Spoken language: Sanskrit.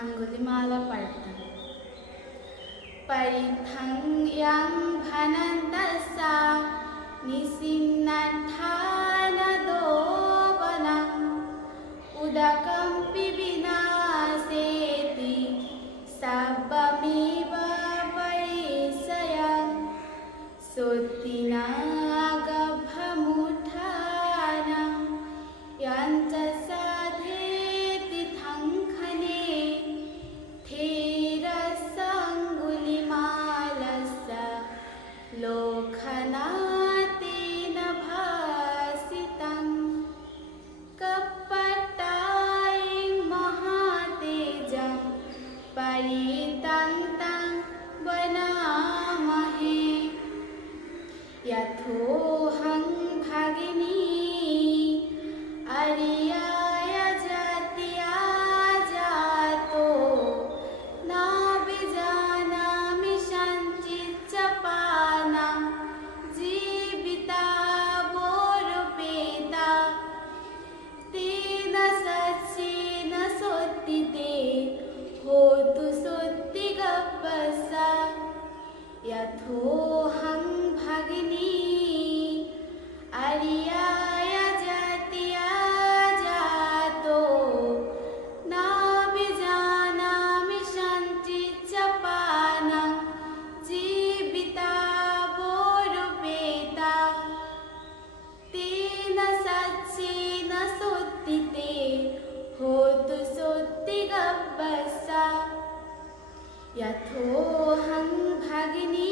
अंगुलिमाला पठनं परिथं यं भनन्तस्सा निसिन्नठानदोबनं उदकं पिविनाशेति सब्बमेव परिसयं सोत्तिनागभमुठानं यञ्च साधेति थङ्खने थेरसङ्गुलिमालस्य लोखनातेन भासितं कपटायं महातेजं परितं तं वनामहे यथोऽहं भगिनी अर्याय जात्या जातो नाभिजानामि सञ्चिच्चपानां जीविता वोरुपेता तेन सच्चेन सोत्तिते होतु सोत्तिगप्पसा यथोऽहं भगिनी अर्याय जात्या जातो नाभिजानामि सञ्चिच्चपानं जीविता वोरुपेता तेन सच्चेन सोत्तिते होतु सोत्तिगप्पसा यथोऽहं भगिनी